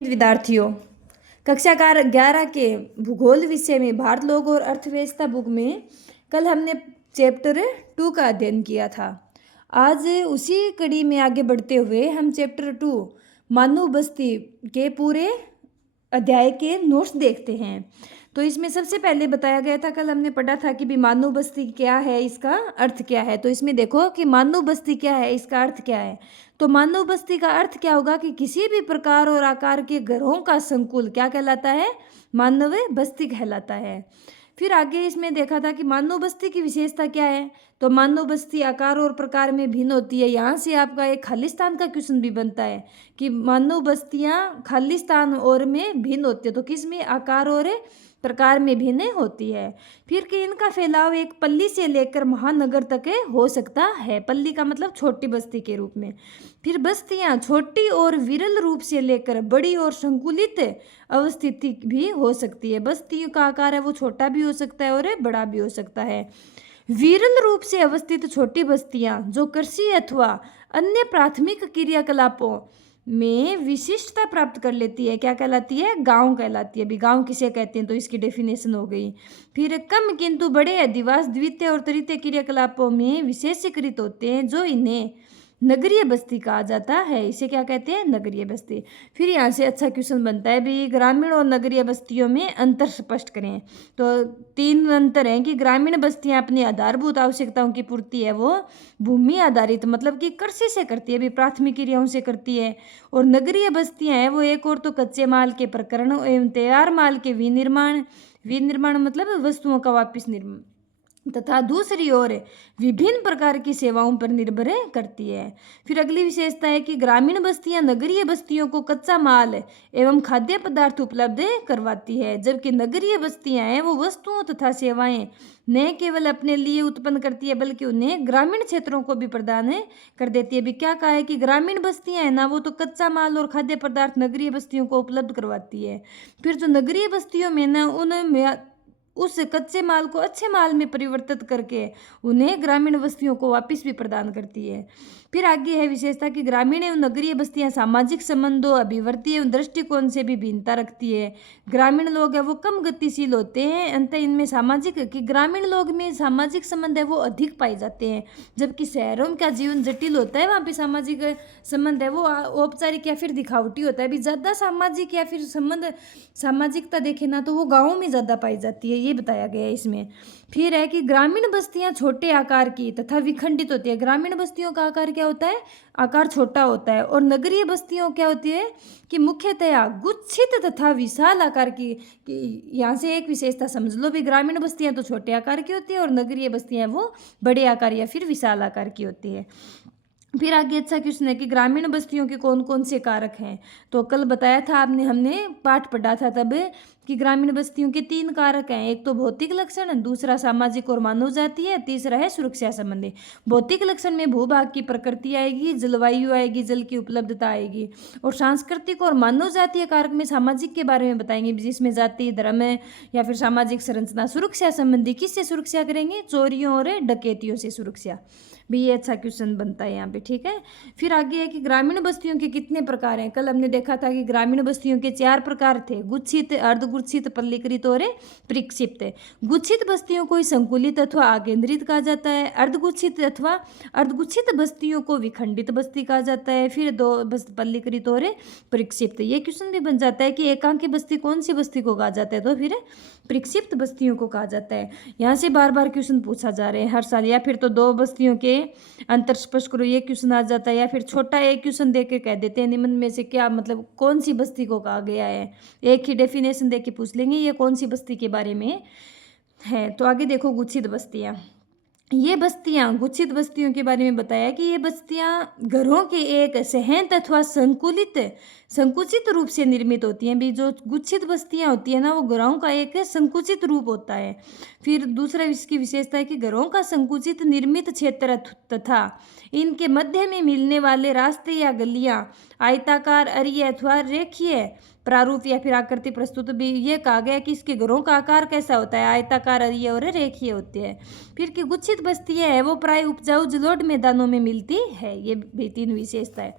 विद्यार्थियों, कक्षा 11 के भूगोल विषय में भारत लोग और अर्थव्यवस्था बुक में कल हमने चैप्टर 2 का अध्ययन किया था। आज उसी कड़ी में आगे बढ़ते हुए हम चैप्टर 2 मानव बस्ती के पूरे अध्याय के नोट्स देखते हैं। तो इसमें सबसे पहले बताया गया था, कल हमने पढ़ा था कि भी मानव बस्ती क्या है, इसका अर्थ क्या है। तो इसमें देखो कि मानव बस्ती क्या है, इसका अर्थ क्या है। तो मानव बस्ती का अर्थ क्या होगा कि किसी भी प्रकार और आकार के घरों का संकुल क्या कहलाता है, मानव बस्ती कहलाता है। फिर आगे इसमें देखा था कि मानव बस्ती की विशेषता क्या है। तो मानव बस्ती आकार और प्रकार में भिन्न होती है। यहाँ से आपका एक खालिस्तान का क्वेश्चन भी बनता है कि मानव बस्तियाँ खालिस्तान और में भिन्न होती है, तो किस में, आकार और प्रकार में भिन्न होती है। फिर कि इनका फैलाव एक पल्ली से लेकर महानगर तक हो सकता है। पल्ली का मतलब छोटी बस्ती के रूप में। फिर बस्तियां छोटी और विरल रूप से लेकर बड़ी और संकुलित अवस्थिति भी हो सकती है। बस्तियों का आकार है वो छोटा भी हो सकता है और बड़ा भी हो सकता है। विरल रूप से अवस्थित छोटी बस्तियां जो कृषि अथवा अन्य प्राथमिक क्रियाकलापों में विशिष्टता प्राप्त कर लेती है, क्या कहलाती है, गांव कहलाती है। अभी गांव किसे कहते हैं तो इसकी डेफिनेशन हो गई। फिर कम किंतु बड़े अधिवास द्वितीय और तृतीय क्रियाकलापों में विशेषीकृत होते हैं, जो इन्हें नगरीय बस्ती कहा जाता है। इसे क्या कहते हैं, नगरीय बस्ती। फिर यहाँ से अच्छा क्वेश्चन बनता है भी ग्रामीण और नगरीय बस्तियों में अंतर स्पष्ट करें। तो 3 अंतर हैं कि ग्रामीण बस्तियाँ अपनी आधारभूत आवश्यकताओं की पूर्ति है वो भूमि आधारित मतलब कि कृषि से करती है, भी प्राथमिक क्रियाओं से करती है। और नगरीय बस्तियाँ हैं वो एक और तो कच्चे माल के प्रकरण एवं तैयार माल के विनिर्माण मतलब वस्तुओं का वापस निर्माण तथा दूसरी ओर विभिन्न प्रकार की सेवाओं पर निर्भर करती है। फिर अगली विशेषता है कि ग्रामीण बस्तियां नगरीय बस्तियों को कच्चा माल एवं खाद्य पदार्थ उपलब्ध करवाती है, जबकि नगरीय बस्तियां हैं वो वस्तुओं तथा सेवाएं न केवल अपने लिए उत्पन्न करती है बल्कि उन्हें ग्रामीण क्षेत्रों को भी प्रदान कर देती है। भी क्या कहा है कि ग्रामीण बस्तियां हैं ना वो तो कच्चा माल और खाद्य पदार्थ नगरीय बस्तियों को उपलब्ध करवाती है। फिर जो नगरीय बस्तियों में ना उस कच्चे माल को अच्छे माल में परिवर्तित करके उन्हें ग्रामीण बस्तियों को वापस भी प्रदान करती है। फिर आगे है विशेषता कि ग्रामीण एवं नगरीय बस्तियां सामाजिक संबंधों अभिवृत्ति एवं दृष्टिकोण से भी भिन्नता रखती है। ग्रामीण लोग है वो कम गतिशील होते हैं, अंत इनमें सामाजिक कि ग्रामीण लोग में सामाजिक संबंध है वो अधिक पाए जाते हैं, जबकि शहरों का जीवन जटिल होता है, वहाँ पे सामाजिक संबंध है वो औपचारिक या फिर दिखावटी होता है। भी ज़्यादा सामाजिक या फिर संबंध सामाजिकता देखे ना तो वो गाँवों में ज़्यादा पाई जाती है, ये बताया गया है इसमें। फिर है कि ग्रामीण बस्तियां छोटे आकार की तथा विखंडित होती है। ग्रामीण बस्तियों का आकार क्या होता है, आकार छोटा होता है। और नगरीय बस्तियों क्या होती है कि मुख्यतया गुच्छित तथा विशाल आकार की यहाँ से एक विशेषता समझ लो भी ग्रामीण बस्तियां तो छोटे आकार की होती है और नगरीय बस्तियां वो बड़े आकार या फिर विशाल आकार की होती है। फिर आगे अच्छा क्वेश्चन है कि ग्रामीण बस्तियों के कौन कौन से कारक हैं। तो कल बताया था हमने पाठ पढ़ा था तब कि ग्रामीण बस्तियों के 3 कारक हैं। एक तो भौतिक लक्षण, दूसरा सामाजिक और मानव जातीय, तीसरा है सुरक्षा संबंधी। भौतिक लक्षण में भूभाग की प्रकृति आएगी, जलवायु आएगी, जल की उपलब्धता आएगी। और सांस्कृतिक और मानव जातीय कारक में सामाजिक के बारे में बताएंगे, जिसमें जाति, धर्म या फिर सामाजिक संरचना। सुरक्षा संबंधी किससे सुरक्षा करेंगे, चोरियों और डकैतियों से सुरक्षा। भी ये अच्छा क्वेश्चन बनता है यहाँ पे, ठीक है। फिर आगे है कि ग्रामीण बस्तियों के कितने प्रकार हैं। कल हमने देखा था कि ग्रामीण बस्तियों के 4 प्रकार थे, गुच्छित, अर्धगुच्छित, पल्लीकृत और परिक्षिप्त। गुच्छित बस्तियों को संकुलित अथवा आकेंद्रित कहा जाता है। अर्धगुच्छित बस्तियों को विखंडित बस्ती कहा जाता है। फिर 2 पल्लीकृत और परिक्षिप्त। ये क्वेश्चन भी बन जाता है कि एकांकी बस्ती कौन सी बस्ती को कहा जाता है, तो फिर परिक्षिप्त बस्तियों को कहा जाता है। यहाँ से बार बार क्वेश्चन पूछा जा रहे हैं हर साल। या फिर तो 2 बस्तियों के अंतर स्पष्ट करो, ये क्वेश्चन आ जाता है। या फिर छोटा एक क्वेश्चन दे के कह देते हैं निम्न में से क्या मतलब कौन सी बस्ती को कहा गया है, एक ही डेफिनेशन दे के पूछ लेंगे ये कौन सी बस्ती के बारे में है। तो आगे देखो गुच्छित बस्तियां। ये बस्तियां, गुच्छित बस्तियों के बारे में बताया कि ये बस्तियां घरों के एक सहन अथवा संकुचित रूप से निर्मित होती हैं। भी जो गुच्छित बस्तियां होती है ना वो घरों का एक संकुचित रूप होता है। फिर दूसरा इसकी विशेषता है कि घरों का संकुचित निर्मित क्षेत्र तथा इनके मध्य में मिलने वाले रास्ते या गलियां आयताकार, अरीय अथवा रेखीय प्रारूप या फिर आकृति प्रस्तुत। भी ये कहा गया कि इसके घरों का आकार कैसा होता है, आयताकार, अरीय और रेखीय होते हैं। फिर की गुच्छित बस्तियां है वो प्राय उपजाऊ जलोढ़ मैदानों में मिलती है। ये भी 3 विशेषता है।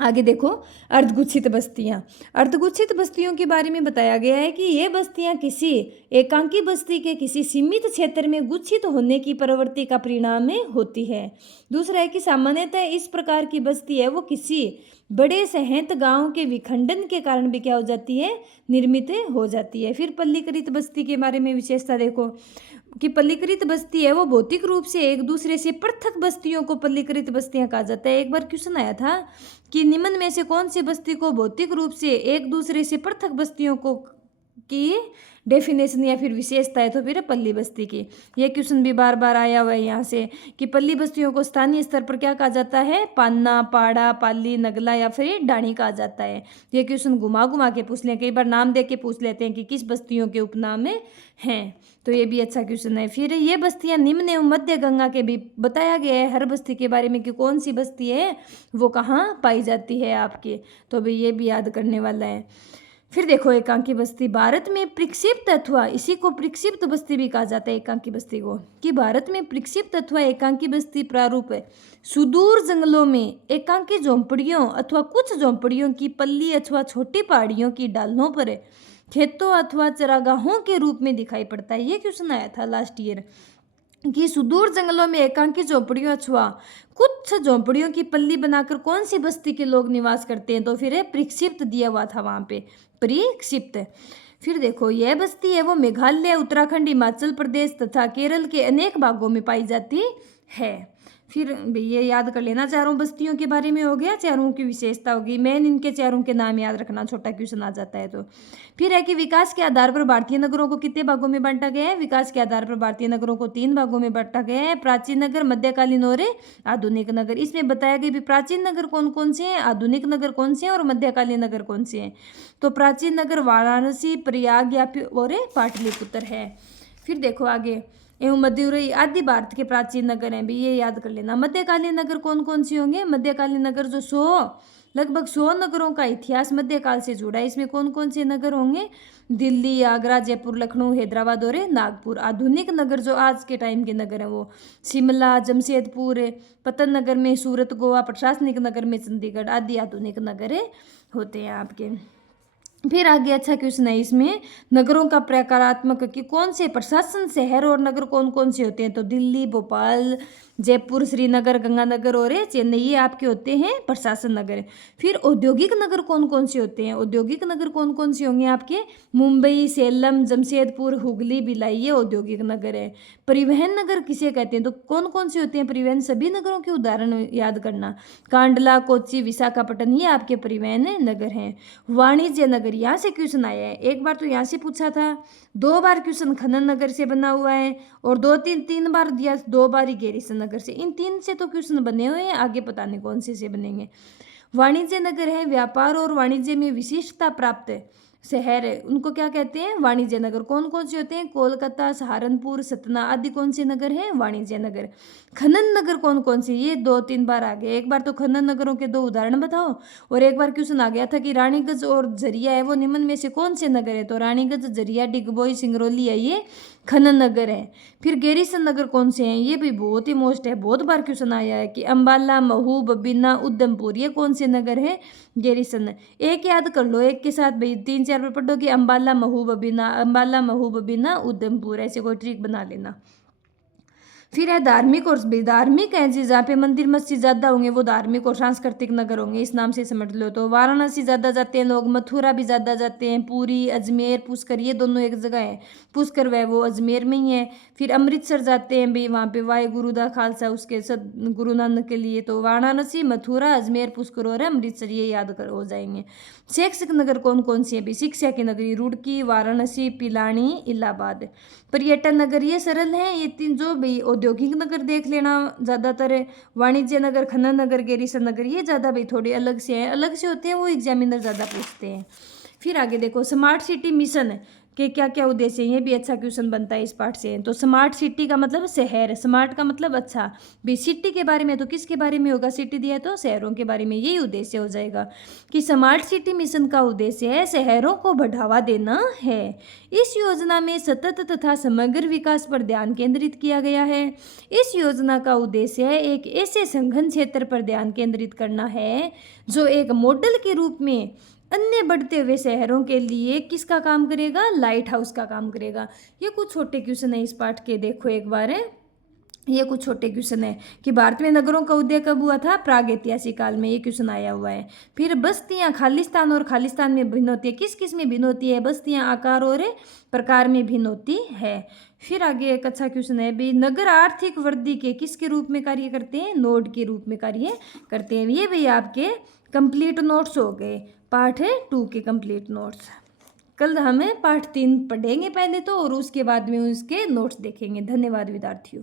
आगे देखो, अर्धगुच्छित बस्तियां। अर्धगुच्छित बस्तियों के बारे में बताया गया है कि ये बस्तियां किसी एकांकी बस्ती के किसी सीमित क्षेत्र में गुच्छित होने की प्रवृत्ति का परिणाम में होती है। दूसरा है कि सामान्यतः इस प्रकार की बस्ती है वो किसी बड़े सहत गांव के विखंडन के कारण भी क्या हो जाती है, निर्मित हो जाती है। फिर पल्लीकृत बस्ती के बारे में विशेषता देखो कि पल्लीकृत बस्ती है वो भौतिक रूप से एक दूसरे से पृथक बस्तियों को पल्लीकृत बस्तियां कहा जाता है। एक बार क्वेश्चन आया था कि निम्न में से कौन सी बस्ती को भौतिक रूप से एक दूसरे से पृथक बस्तियों को की डेफिनेशन या फिर विशेषता है, तो फिर पल्ली बस्ती की। यह क्वेश्चन भी बार बार आया हुआ है यहाँ से कि पल्ली बस्तियों को स्थानीय स्तर पर क्या कहा जाता है, पान्ना, पाड़ा, पाली, नगला या फिर डाणी कहा जाता है। ये क्वेश्चन घुमा घुमा के पूछ लें, कई बार नाम दे के पूछ लेते हैं कि किस बस्तियों के उपनाम में हैं, तो ये भी अच्छा क्वेश्चन है। फिर ये बस्तियां निम्न एवं मध्य गंगा के भी बताया गया है हर बस्ती के बारे में कि कौन सी बस्ती है वो कहाँ पाई जाती है आपकी, तो अभी ये भी याद करने वाला है। फिर देखो एकांकी बस्ती, भारत में प्रक्षिप्त अथवा इसी को प्रक्षिप्त बस्ती भी कहा जाता है एकांकी बस्ती को, कि भारत में प्रक्षिप्त अथवा एकांकी बस्ती प्रारूप है सुदूर जंगलों में एकांकी झोंपड़ियों अथवा कुछ झोंपड़ियों की पल्ली अथवा छोटी पहाड़ियों की डालों पर खेतों अथवा चरागाहों के रूप में दिखाई पड़ता है। ये क्वेश्चन आया था लास्ट ईयर कि सुदूर जंगलों में एकांकी झोंपड़ियों अथवा कुछ झोंपड़ियों की पल्ली बनाकर कौन सी बस्ती के लोग निवास करते हैं, तो फिर प्रक्षिप्त दिया हुआ था वहाँ पे, प्रक्षिप्त। फिर देखो यह बस्ती है वो मेघालय, उत्तराखंड, हिमाचल प्रदेश तथा केरल के अनेक भागों में पाई जाती है। फिर ये याद कर लेना, चारों बस्तियों के बारे में हो गया, चारों की विशेषता होगी, मेन इनके चारों के नाम याद रखना, छोटा क्वेश्चन आ जाता है तो। फिर है कि विकास के आधार पर भारतीय नगरों को कितने भागों में बांटा गया है, विकास के आधार पर भारतीय नगरों को 3 भागों में बांटा गया है, प्राचीन नगर, मध्यकालीन और आधुनिक नगर। इसमें बताया गया भी प्राचीन नगर कौन कौन से हैं, आधुनिक नगर कौन से हैं और मध्यकालीन नगर कौन से हैं। तो प्राचीन नगर वाराणसी, प्रयाग या फिर और पाटलिपुत्र है। फिर देखो आगे, एवं मदुरई आदि भारत के प्राचीन नगर हैं भी, ये याद कर लेना। मध्यकालीन नगर कौन कौन से होंगे, मध्यकालीन नगर जो लगभग 100 नगरों का इतिहास मध्यकाल से जुड़ा है। इसमें कौन कौन से नगर होंगे, दिल्ली, आगरा, जयपुर, लखनऊ, हैदराबाद और नागपुर। आधुनिक नगर जो आज के टाइम के नगर हैं वो शिमला, जमशेदपुर, पतन नगर में सूरत, गोवा, प्रशासनिक नगर में चंडीगढ़ आदि आधुनिक नगर होते हैं आपके। फिर आगे अच्छा क्वेश्चन है इसमें, नगरों का प्रकारात्मक कि कौन से प्रशासन शहर और नगर कौन कौन से होते हैं, तो दिल्ली, भोपाल, जयपुर, श्रीनगर, गंगानगर और चेन्नई ये आपके होते हैं प्रशासन नगर। फिर औद्योगिक नगर कौन कौन से होते हैं, औद्योगिक नगर कौन कौन से होंगे आपके, मुंबई, सेलम, जमशेदपुर, हुगली, भिलाई ये औद्योगिक नगर है। परिवहन नगर किसे कहते हैं, तो कौन कौन से होते हैं परिवहन, सभी नगरों के उदाहरण याद करना, कांडला, कोच्चि, विशाखापट्टनम ये आपके परिवहन नगर हैं। वाणिज्य नगर, यहाँ से क्वेश्चन आया है, एक बार तो यहाँ से पूछा था, 2 बार क्वेश्चन खनन नगर से बना हुआ है और 2-3 बार दिया, 2 बार ही गैरीसन नगर से। इन 3 से तो क्वेश्चन बने हुए हैं, आगे पता नहीं कौन से बनेंगे। वाणिज्य नगर है व्यापार और वाणिज्य में विशिष्टता प्राप्त शहर है, उनको क्या कहते हैं, वाणिज्य नगर। कौन कौन से होते हैं, कोलकाता, सहारनपुर, सतना आदि कौन से नगर हैं, वाणिज्य नगर। खनन नगर कौन कौन से, ये 2-3 बार आ गए, एक बार तो खनन नगरों के 2 उदाहरण बताओ और एक बार क्वेश्चन आ गया था कि रानीगंज और जरिया है वो निम्न में से कौन से नगर है, तो रानीगंज, जरिया, डिगबोई, सिंगरौली है ये खनन नगर है। फिर गैरीसन नगर कौन से हैं, ये भी बहुत ही मोस्ट है, बहुत बार क्वेश्चन आया है कि अंबाला, महू, बबीना, उधमपुर ये कौन से नगर है, गैरीसन। एक याद कर लो एक के साथ भाई, 3-4 बार पढ़ो कि अंबाला, महू, बबीना, अंबाला, महू, बबीना, उधमपुर, ऐसे कोई ट्रिक बना लेना। फिर है धार्मिक और धार्मिक है जी, जहाँ पे मंदिर मस्जिद ज़्यादा होंगे वो धार्मिक और सांस्कृतिक नगर होंगे, इस नाम से समझ लो। तो वाराणसी ज़्यादा जाते हैं लोग, मथुरा भी ज़्यादा जाते हैं, पुरी, अजमेर, पुष्कर ये दोनों एक जगह है, पुष्कर वह वो अजमेर में ही है। फिर अमृतसर जाते हैं भी, वहाँ पे वाहे गुरु दा खालसा उसके सद गुरु नानक के लिए। तो वाराणसी, मथुरा, अजमेर, पुष्कर और अमृतसर ये याद कर हो जाएंगे। शैक्षिक नगर कौन कौन सी है भी, शिक्षा की नगरी रुड़की, वाराणसी, पिलानी, इलाहाबाद। पर्यटन नगर ये सरल हैं, ये 3 जो भी औद्योगिक नगर देख लेना ज़्यादातर है, वाणिज्य नगर, खनन नगर, गैरीसन नगर ये ज़्यादा भाई थोड़े अलग से हैं, अलग से होते हैं वो एग्जामिनर ज़्यादा पूछते हैं। फिर आगे देखो, स्मार्ट सिटी मिशन के क्या क्या उद्देश्य हैं, ये भी अच्छा क्वेश्चन बनता है इस पार्ट से। तो स्मार्ट सिटी का मतलब शहर, स्मार्ट का मतलब अच्छा, भी सिटी के बारे में तो किसके बारे में होगा, सिटी दिया है तो शहरों के बारे में, यही उद्देश्य हो जाएगा कि स्मार्ट सिटी मिशन का उद्देश्य है शहरों को बढ़ावा देना है। इस योजना में सतत तथा समग्र विकास पर ध्यान केंद्रित किया गया है। इस योजना का उद्देश्य है एक ऐसे संघन क्षेत्र पर ध्यान केंद्रित करना है जो एक मॉडल के रूप में अन्य बढ़ते हुए शहरों के लिए किसका काम करेगा, लाइट हाउस का काम करेगा। ये कुछ छोटे क्वेश्चन है इस पाठ के, देखो एक बार है, ये कुछ छोटे क्वेश्चन है कि भारत में नगरों का उदय कब हुआ था, प्राग ऐतिहासिक काल में, ये क्वेश्चन आया हुआ है। फिर बस्तियां खालिस्तान और खालिस्तान में भिन्न होती है, किस किस में भिन्न होती है, बस्तियां आकार और प्रकार में भिन्न होती है। फिर आगे एक अच्छा क्वेश्चन है भी, नगर आर्थिक वृद्धि के किसके रूप में कार्य करते हैं, नोड के रूप में कार्य करते हैं। ये भी आपके कंप्लीट नोट्स हो गए, पार्ट है 2 के कंप्लीट नोट्स। कल हमें पार्ट 3 पढ़ेंगे पहले तो, और उसके बाद में उसके नोट्स देखेंगे। धन्यवाद विद्यार्थियों।